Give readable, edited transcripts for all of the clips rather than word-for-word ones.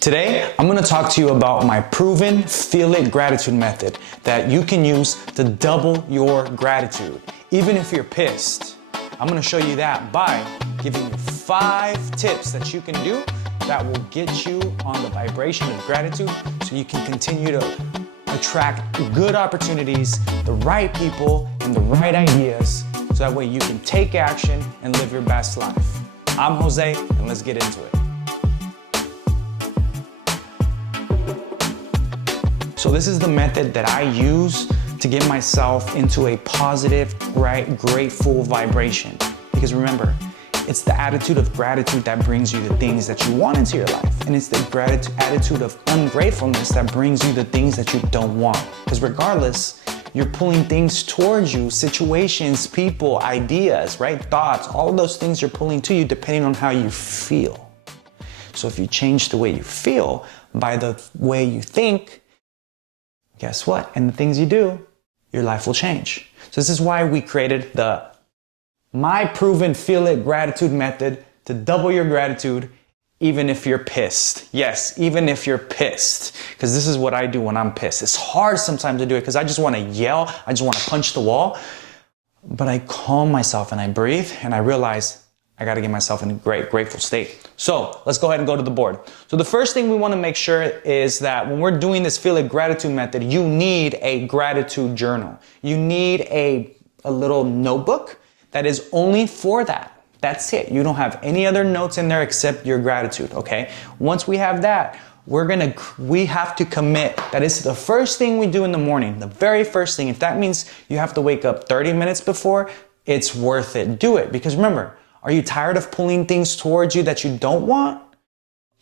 Today, I'm gonna talk to you about my proven Feel It gratitude method that you can use to double your gratitude, even if you're pissed. I'm gonna show you that by giving you 5 tips that you can do that will get you on the vibration of gratitude so you can continue to attract good opportunities, the right people, and the right ideas so that way you can take action and live your best life. I'm Jose, and let's get into it. So this is the method that I use to get myself into a positive, grateful vibration. Because remember, it's the attitude of gratitude that brings you the things that you want into your life. And it's the attitude of ungratefulness that brings you the things that you don't want. Because regardless, you're pulling things towards you, situations, people, ideas, right? Thoughts, all of those things you're pulling to you depending on how you feel. So if you change the way you feel by the way you think, guess what? And the things you do, your life will change. So this is why we created my proven Feel It gratitude method to double your gratitude even if you're pissed. Yes, even if you're pissed. Because this is what I do when I'm pissed. It's hard sometimes to do it because I just want to yell. I just want to punch the wall. But I calm myself and I breathe and I realize I got to get myself in a grateful state. So let's go ahead and go to the board. So the first thing we want to make sure is that when we're doing this Feel It gratitude method, you need a gratitude journal. You need a little notebook that is only for that. That's it. You don't have any other notes in there except your gratitude, okay? Once we have that, we have to commit that it's the first thing we do in the morning, the very first thing. If that means you have to wake up 30 minutes before, it's worth it. Do it. Because remember, are you tired of pulling things towards you that you don't want?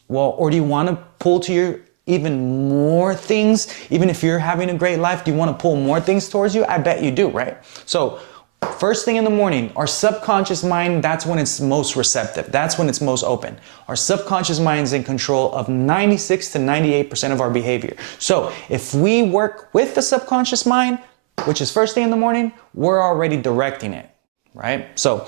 Well, or do you want to pull to your even more things? Even if you're having a great life, do you want to pull more things towards you? I bet you do, right? So first thing in the morning, our subconscious mind, that's when it's most receptive. That's when it's most open. Our subconscious mind is in control of 96 to 98% of our behavior. So if we work with the subconscious mind, which is first thing in the morning, we're already directing it, right? So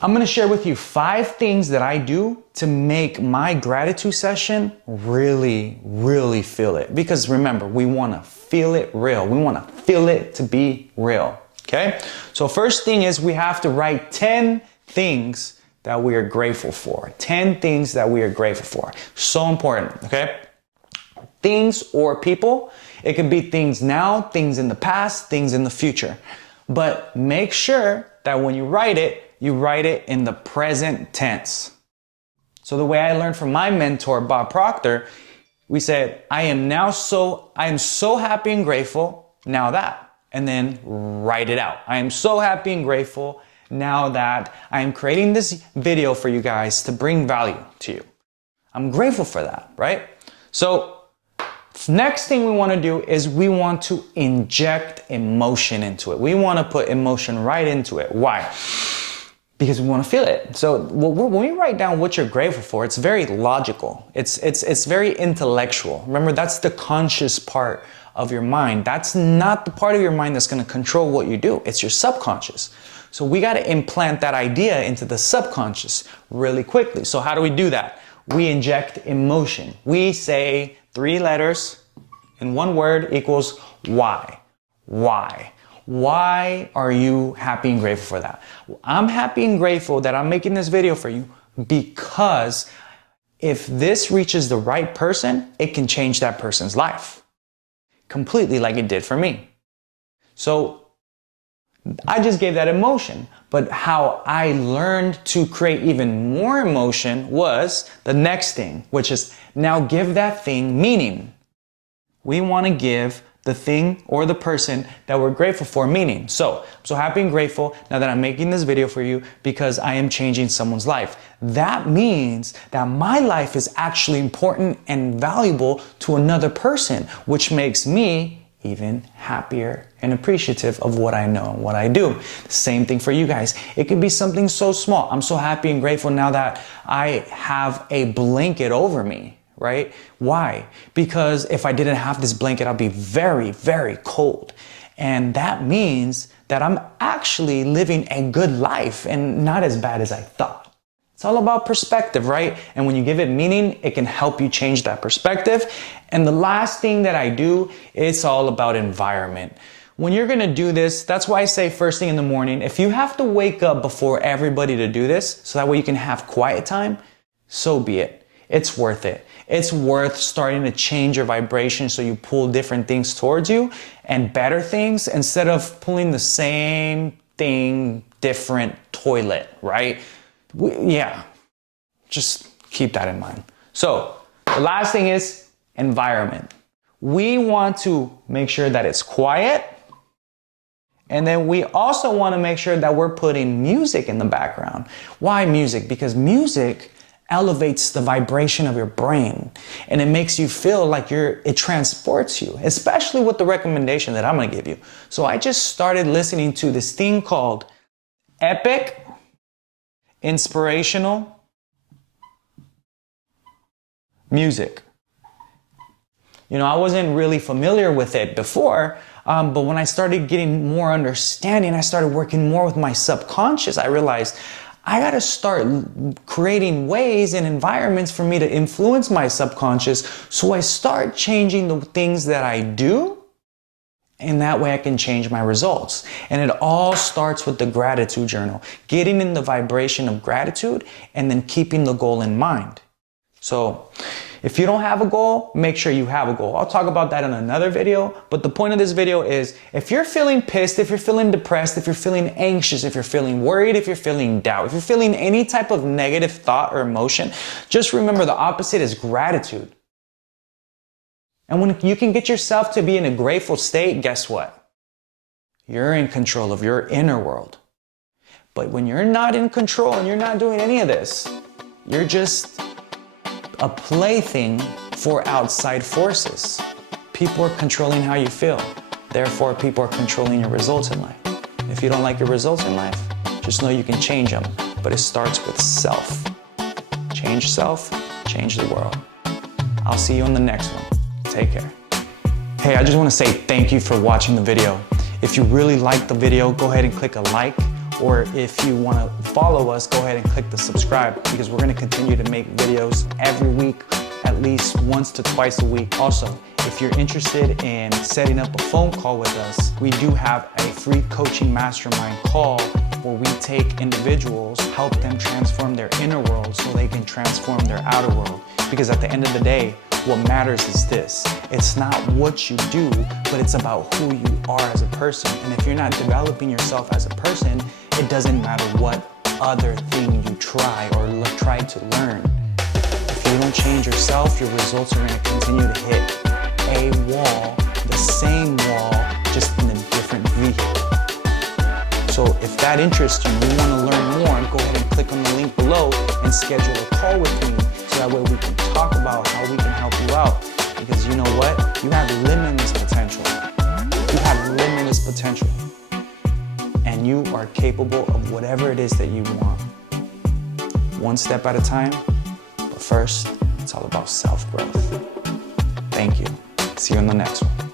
I'm going to share with you 5 things that I do to make my gratitude session really, really feel it. Because remember, we want to feel it real. We want to feel it to be real. Okay? So first thing is we have to write 10 things that we are grateful for. 10 things that we are grateful for. So important. Okay? Things or people. It could be things now, things in the past, things in the future. But make sure that when you write it in the present tense. So the way I learned from my mentor, Bob Proctor, we said, I am so happy and grateful, now that. And then write it out. I am so happy and grateful now that I am creating this video for you guys to bring value to you. I'm grateful for that, right? So next thing we want to do is we want to inject emotion into it. We want to put emotion right into it. Why? Because we want to feel it. So when we write down what you're grateful for, it's very logical. It's very intellectual. Remember, that's the conscious part of your mind. That's not the part of your mind that's going to control what you do. It's your subconscious. So we got to implant that idea into the subconscious really quickly. So how do we do that? We inject emotion. We say 3 letters in 1 word equals why. Why? Why are you happy and grateful for that? I'm happy and grateful that I'm making this video for you because if this reaches the right person, it can change that person's life completely like it did for me. So I just gave that emotion, but how I learned to create even more emotion was the next thing, which is now give that thing meaning. We want to give the thing or the person that we're grateful for meaning. So I'm so happy and grateful now that I'm making this video for you because I am changing someone's life. That means that my life is actually important and valuable to another person, which makes me even happier and appreciative of what I know and what I do. Same thing for you guys. It could be something so small. I'm so happy and grateful now that I have a blanket over me. Right? Why? Because if I didn't have this blanket, I'd be very, very cold. And that means that I'm actually living a good life and not as bad as I thought. It's all about perspective, right? And when you give it meaning, it can help you change that perspective. And the last thing that I do, it's all about environment. When you're gonna do this, that's why I say first thing in the morning, if you have to wake up before everybody to do this, so that way you can have quiet time, so be it. It's worth it. It's worth starting to change your vibration so you pull different things towards you and better things instead of pulling the same thing, different toilet, right? Yeah, just keep that in mind. So the last thing is environment. We want to make sure that it's quiet. And then we also want to make sure that we're putting music in the background. Why music? Because music elevates the vibration of your brain and it makes you feel like it transports you, especially with the recommendation that I'm going to give you. So I just started listening to this thing called epic, inspirational music. You know, I wasn't really familiar with it before, but when I started getting more understanding, I started working more with my subconscious, I realized I gotta start creating ways and environments for me to influence my subconscious, so I start changing the things that I do, and that way I can change my results. And it all starts with the gratitude journal, getting in the vibration of gratitude and then keeping the goal in mind. So if you don't have a goal, make sure you have a goal. I'll talk about that in another video, but the point of this video is if you're feeling pissed, if you're feeling depressed, if you're feeling anxious, if you're feeling worried, if you're feeling doubt, if you're feeling any type of negative thought or emotion, just remember the opposite is gratitude. And when you can get yourself to be in a grateful state, guess what? You're in control of your inner world. But when you're not in control and you're not doing any of this, you're just a plaything for outside forces. People are controlling how you feel. Therefore, people are controlling your results in life. If you don't like your results in life, just know you can change them. But it starts with self. Change self, change the world. I'll see you on the next one. Take care. Hey, I just want to say thank you for watching the video. If you really liked the video, go ahead and click a like. Or if you want to follow us, go ahead and click the subscribe, because we're going to continue to make videos every week, at least once to twice a week. Also, if you're interested in setting up a phone call with us, we do have a free coaching mastermind call where we take individuals, help them transform their inner world so they can transform their outer world. Because at the end of the day, what matters is this. It's not what you do, but it's about who you are as a person. And if you're not developing yourself as a person, it doesn't matter what other thing you try or try to learn. If you don't change yourself, your results are going to continue to hit a wall, the same wall, just in a different vehicle. So if that interests you and you want to learn more, go ahead and click on the link below and schedule a call with me, so that way we can talk about how we can help you out. Because you know what? You have limitless potential. You have limitless potential. And you are capable of whatever it is that you want. One step at a time, but first, it's all about self-growth. Thank you. See you in the next one.